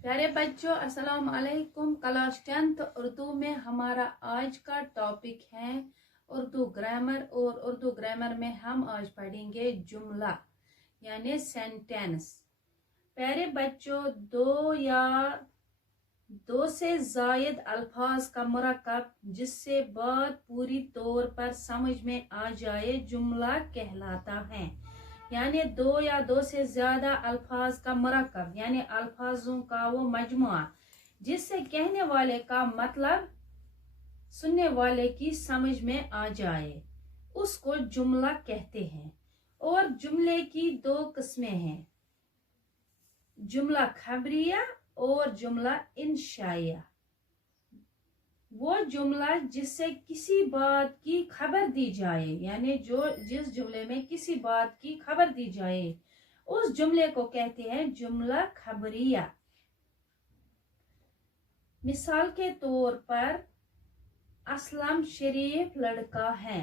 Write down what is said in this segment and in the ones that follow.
प्यारे बच्चों, अस्सलाम वालेकुम। क्लास 10th उर्दू में हमारा आज का टॉपिक है उर्दू ग्रामर। और उर्दू ग्रामर में हम आज पढ़ेंगे जुमला यानी सेंटेंस। प्यारे बच्चों, दो से जायद अल्फाज का मुरक्कब जिससे बात पूरी तौर पर समझ में आ जाए जुमला कहलाता है। यानी दो या दो से ज्यादा अल्फाज का मुरक्कब यानी अल्फाजों का वो मजमुआ जिससे कहने वाले का मतलब सुनने वाले की समझ में आ जाए उसको जुमला कहते हैं। और जुमले की दो किस्में हैं, जुमला खबरिया और जुमला इंशाइया। वो जुमला जिससे किसी बात की खबर दी जाए यानी जिस जुमले में किसी बात की खबर दी जाए उस जुमले को कहते हैं जुमला खबरिया। मिसाल के तौर पर असलम शरीफ लड़का है,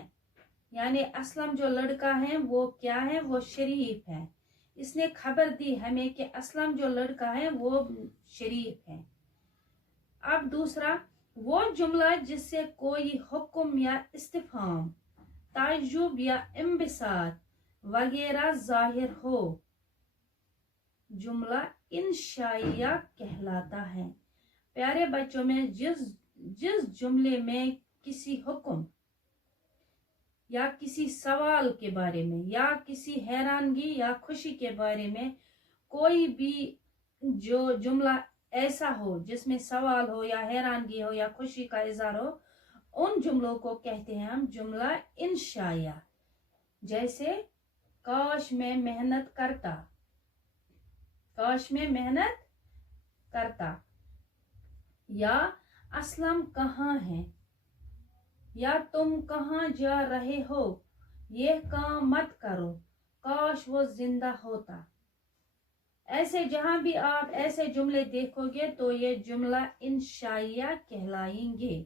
यानी असलम जो लड़का है वो क्या है, वो शरीफ है। इसने खबर दी हमें कि असलम जो लड़का है वो शरीफ है। अब दूसरा, वो जुमला जिससे कोई हुक्म या इस्तिफाम, ताज्जुब या इंबिसात वगैरह जाहिर हो, जुमला इंशाइया कहलाता है। प्यारे बच्चों में जिस जुमले में किसी हुक्म या किसी सवाल के बारे में या किसी हैरानगी या खुशी के बारे में कोई भी जो जुमला ऐसा हो जिसमें सवाल हो या हैरानगी हो या खुशी का इजहार हो, उन जुमलों को कहते हैं हम जुमला इंशाइया। जैसे काश मैं मेहनत करता, काश मैं मेहनत करता, या असलम कहाँ है, या तुम कहाँ जा रहे हो, ये काम मत करो, काश वो जिंदा होता। ऐसे जहां भी आप ऐसे जुमले देखोगे तो ये जुमला इंशाइया कहलाएंगे।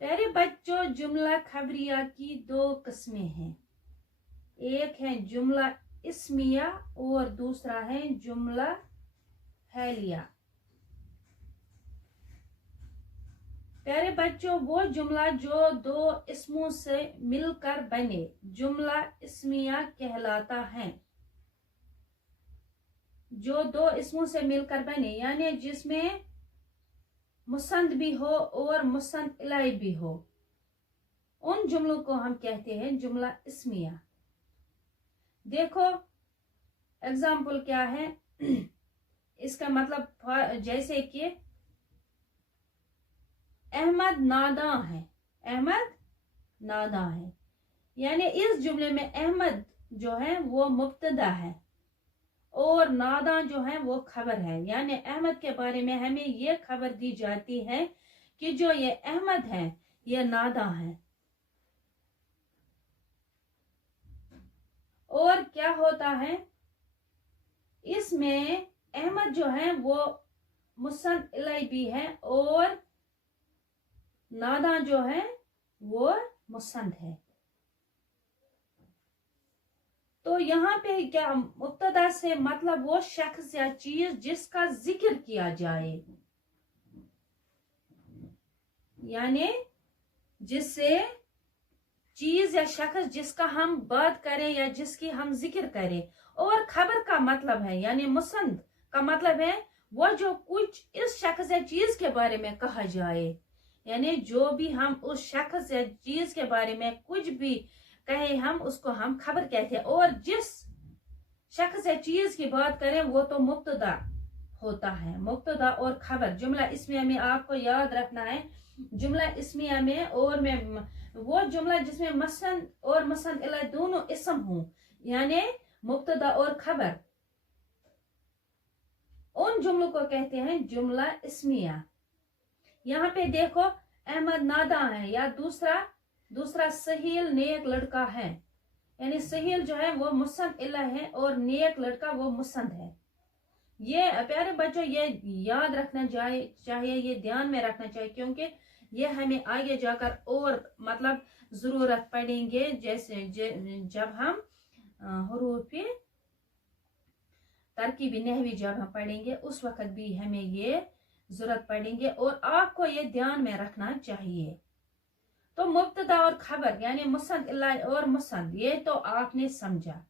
प्यारे बच्चों, जुमला खबरिया की दो किस्में हैं, एक है जुमला इस्मिया और दूसरा है जुमला हैलिया। प्यारे बच्चों, वो जुमला जो दो इसमों से मिलकर बने जुमला इस्मिया कहलाता है। जो दो इसमों से मिलकर बने यानी जिसमें मुसंद भी हो और मुसंद इलाई भी हो, उन जुमलों को हम कहते हैं जुमला इस्मिया। देखो एग्जाम्पल क्या है इसका मतलब, जैसे कि अहमद नादां है, अहमद नादां है, यानी इस जुमले में अहमद जो है वो मुब्तदा है और नादा जो है वो खबर है। यानी अहमद के बारे में हमें ये खबर दी जाती है कि जो ये अहमद है ये नादा है। और क्या होता है इसमें, अहमद जो है वो मुसन्द इलाई भी है और नादा जो है वो मुसन्द है। तो यहाँ पे क्या मुब्तदा से मतलब वो शख्स या चीज जिसका जिक्र किया जाए, यानी जिससे चीज या शख्स जिसका हम बात करें या जिसकी हम जिक्र करें। और खबर का मतलब है यानी मुसंद का मतलब है वो जो कुछ इस शख्स या चीज के बारे में कहा जाए, यानी जो भी हम उस शख्स या चीज के बारे में कुछ भी कहे हम उसको हम खबर कहते हैं। और जिस शख्स या चीज की बात करें वो तो मुब्तदा होता है। मुब्तदा और खबर जुमला इस्मिया में आपको याद रखना है, जुमला इस्मिया में और में वो जुमला जिसमें मसन और मसन इला दोनों इस्म हो यानी मुब्तदा और खबर, उन जुमलों को कहते हैं जुमला इस्मिया। यहाँ पे देखो अहमद नादा है या दूसरा सहील नेक लड़का है, यानी सहील जो है वो मुसंद इला है और नेक लड़का वो मुसंद है। ये प्यारे बच्चों ये याद रखना चाहिए, ये ध्यान में रखना चाहिए क्योंकि ये हमें आगे जाकर और मतलब जरूरत पड़ेंगे जैसे जब हम हरूफ तरकीबी नहवी जब हम पढ़ेंगे उस वक्त भी हमें ये जरूरत पड़ेंगे और आपको ये ध्यान में रखना चाहिए। तो मुब्तदा और खबर यानी मुसन्द इल्ला और मुसन्द, ये तो आपने समझा।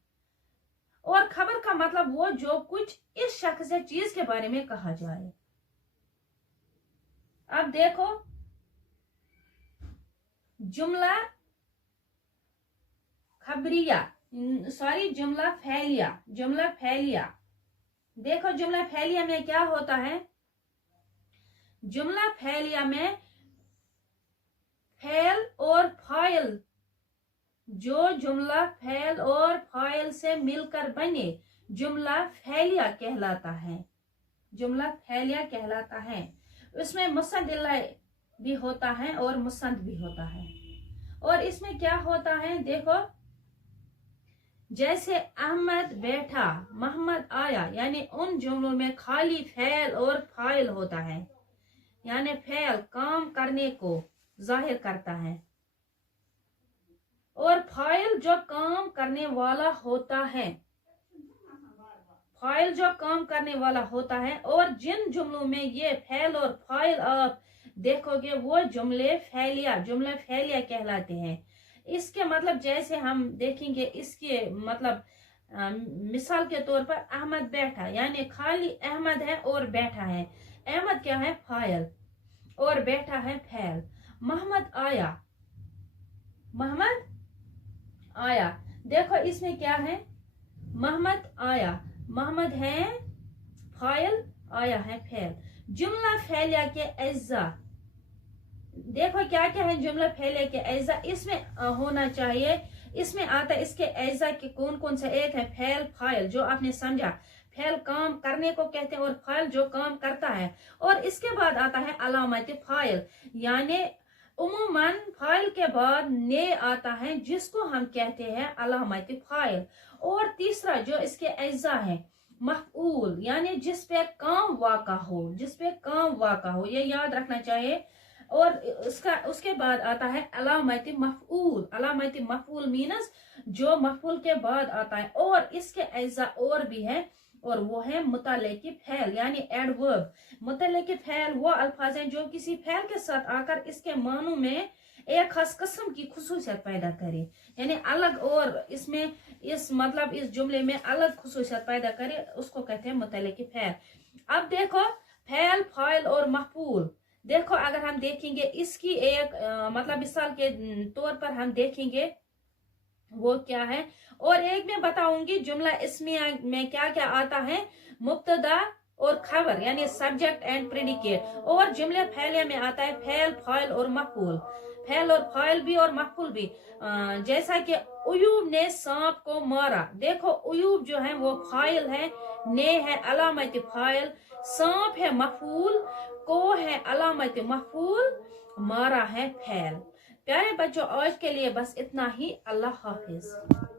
और खबर का मतलब वो जो कुछ इस शख्स या चीज के बारे में कहा जाए। अब देखो जुमला खबरिया, सॉरी जुमला फैलिया, जुमला फैलिया। देखो जुमला फैलिया में क्या होता है, जुमला फैलिया में फैल और फाइल, जो जुमला फैल और फाइल से मिलकर बने जुमला फैलिया कहलाता है, जुमला फैलिया कहलाता है। उसमें मुसन्द इल्ला भी होता है और मुसन्द भी होता है। और इसमें क्या होता है, देखो जैसे अहमद बैठा, मोहम्मद आया, यानी उन जुमलों में खाली फैल और फाइल होता है, यानी फैल काम करने को जाहिर करता है और फाइल जो काम करने वाला होता है, फाइल जो काम करने वाला होता है। और जिन जुमलों में ये फैल और फाइल आप देखोगे वो जुमले फैलिया कहलाते हैं। इसके मतलब जैसे हम देखेंगे, इसके मतलब मिसाल के तौर पर अहमद बैठा, यानी खाली अहमद है और बैठा है। अहमद क्या है, फाइल, और बैठा है फैल। मोहम्मद आया, मोहम्मद आया, देखो इसमें क्या है, मोहम्मद आया, मोहम्मद है फाइल, आया है फैल। जुमला फैलिया के अज्जा, देखो क्या क्या है जुमला फैलिया के अज्जा, इसमें होना चाहिए, इसमें आता है इसके अज्जा के कौन कौन से, एक है फैल फाइल, जो आपने समझा, फैल काम करने को कहते हैं और फाइल जो काम करता है। और इसके बाद आता है अलामत फाइल, यानी उमूमन फाइल के बाद ने आता है जिसको हम कहते हैं अलामत फाइल। और तीसरा जो इसके अज्जा है मफऊल, यानी जिस पे काम वाक़ा हो, जिस पे काम वाक़ा हो, ये याद रखना चाहिए। और उसके बाद आता है अलामत मफऊल, अलामत मफऊल मीनस जो मफऊल के बाद आता है। और इसके अज्जा और भी है, और वो है मुतल्लिक़ फ़ैल, यानी एडवर्ब। मुतल्लिक़ फ़ैल वो अल्फाज हैं जो किसी फ़ैल के साथ आकर इसके मानों में एक खास किस्म की खुसूसियत पैदा करे, यानी अलग, और इसमें इस मतलब इस जुमले में अलग खुसूसियत पैदा करे, उसको कहते हैं मुतल्लिक़ फ़ैल। अब देखो फैल फाइल और मफऊल, देखो अगर हम देखेंगे इसकी एक मतलब मिसाल के तौर पर हम देखेंगे वो क्या है। और एक मैं बताऊंगी जुमला इस्मिया में क्या क्या आता है, मुब्तदा और खबर यानी सब्जेक्ट एंड प्रेडिकेट। और जुमले फैलिया में आता है फैल फाइल और मफऊल, फैल और फाइल भी और मफऊल भी। जैसा कि उयूब ने सांप को मारा, देखो उयूब जो है वो फाइल है, ने है अलामत फाइल, सांप है मफऊल, को है अलामत मफऊल, मारा है फैल। प्यारे बच्चों आज के लिए बस इतना ही। अल्लाह हाफिज।